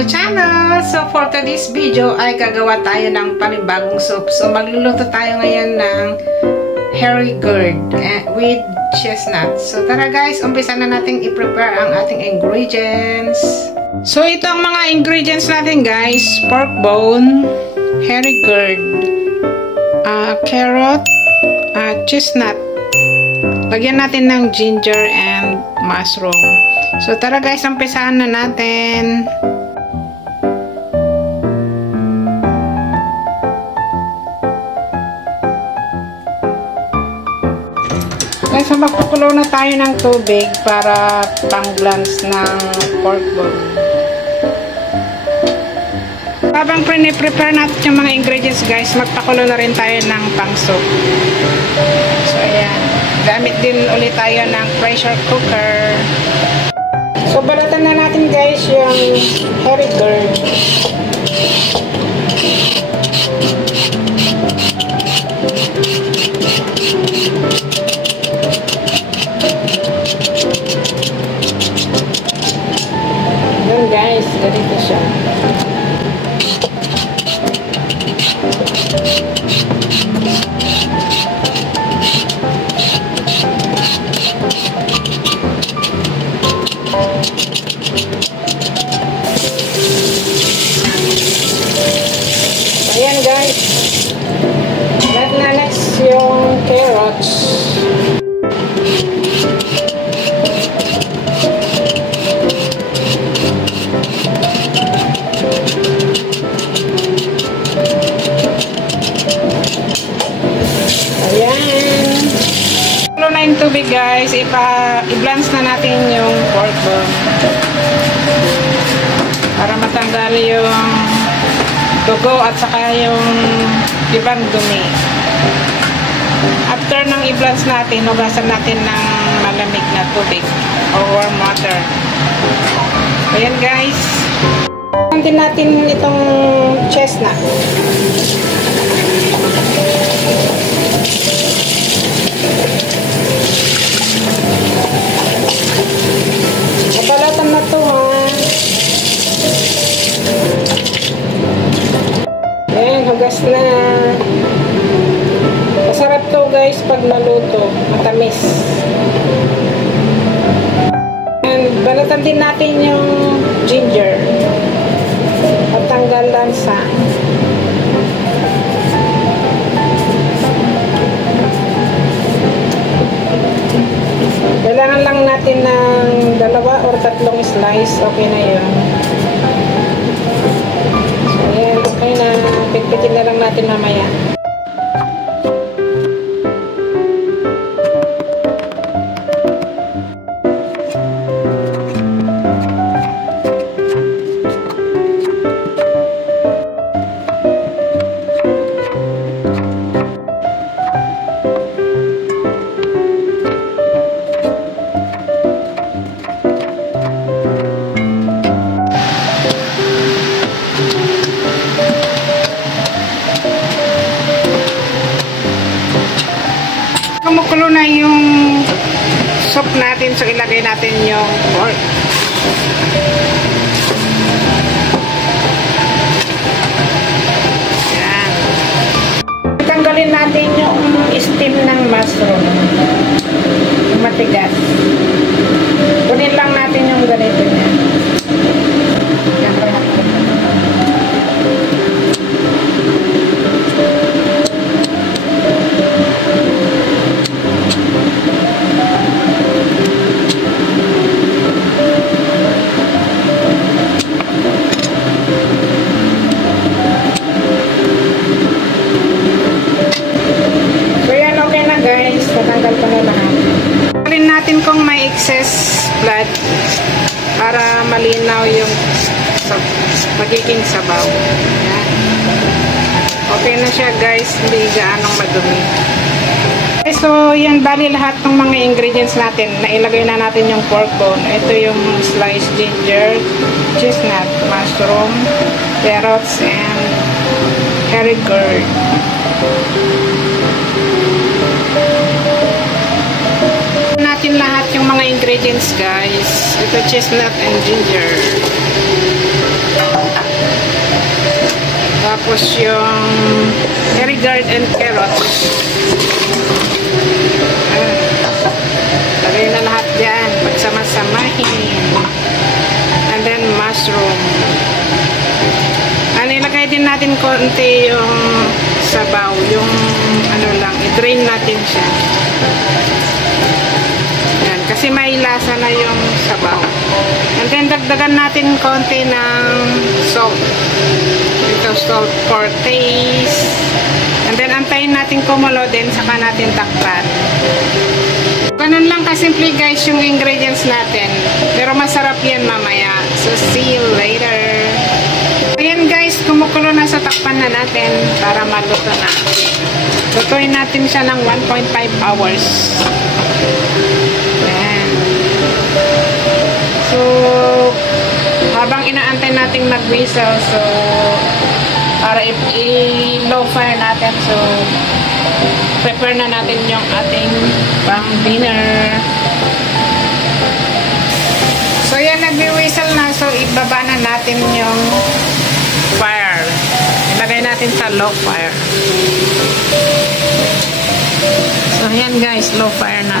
my channel! So for today's video ay gagawa tayo ng panibagong soup. So magluluto tayo ngayon ng hairy gourd with chestnut. So tara guys, umpisa na natin i-prepare ang ating ingredients. So ito ang mga ingredients natin guys. Pork bone, hairy gourd, carrot, chestnut. Lagyan natin ng ginger and mushroom. So tara guys, umpisahan na natin. Guys, so magkukulo na tayo ng tubig para pang-blanch ng pork bone. Habang prepare natin yung mga ingredients guys, magpakulo na rin tayo ng pang-soup. So ayan, gamit din ulit tayo ng pressure cooker. So balatan na natin guys yung hairy gourd. Yan guys, ganito siya. Ayan guys, next yung carrots. Ayan, kulo na yung tubig guys, i-blanch na natin yung pork bone para matanggal yung dugo at saka yung ibang dumi. After nang i-blanch natin, hugasan natin ng malamig na tubig or warm water. Ayan guys. Din natin itong chestnut. Kabalatan na to ha. Ayan, hugas na. Masarap to guys pag naluto. Matamis. And balatan din natin yung ginger. Patanggal lansa. Kailangan lang natin ng 2 or 3 slice. Okay na yun. Okay na, pitpitin na lang natin mamaya. Kumukulo na yung soup natin, so ilagay natin yung pork. Yan. Tanggalin natin yung steam ng mushroom. Yung matigas. Kunin lang natin yung ganito niya. Yan pa natin. Tatanggal ko na lahat. Tanggalin natin kung may excess blood para malinaw yung magiging sabaw. Ayan. Okay na siya guys, hindi gaanong madumi. Okay, so yan bali lahat ng mga ingredients natin. Nailagay na natin yung pork bone. Ito yung sliced ginger, chestnut, mushroom, carrots, and hairy gourd. Natin lahat yung mga ingredients guys. Ito chestnut and ginger. Tapos yung herigard and carrots. Lagay na lahat dyan. Pagsama-samahin. And then mushroom. Ilagay din natin konti yung sabaw. Yung ano lang, i-drain natin siya. Yan, kasi may lasa na yung sabaw. And then dagdagan natin konti ng salt. Ito, salt for taste. And then antayin natin kumulo din, saka natin takpan. Ganun lang kasimple guys yung ingredients natin. Pero masarap yan mamaya. So see you later. Ayan guys, kumukulo na sa takpan na natin para maluto na. Lutuin natin siya ng 1.5 hours. Ayan. So, habang inaantay natin mag-whistle, so, para i-low fire natin, so, prepare na natin yung ating pang dinner. So, yan, nag-whistle na, so, ibaba na natin yung fire. Ilagay natin sa low fire. So, ayan guys, low fire na.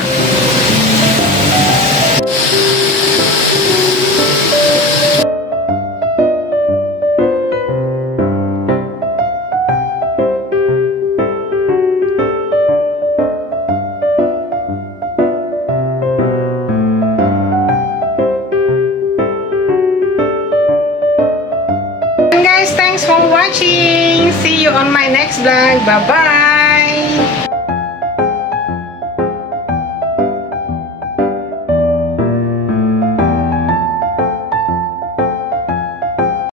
Thanks for watching. See you on my next vlog. Bye-bye.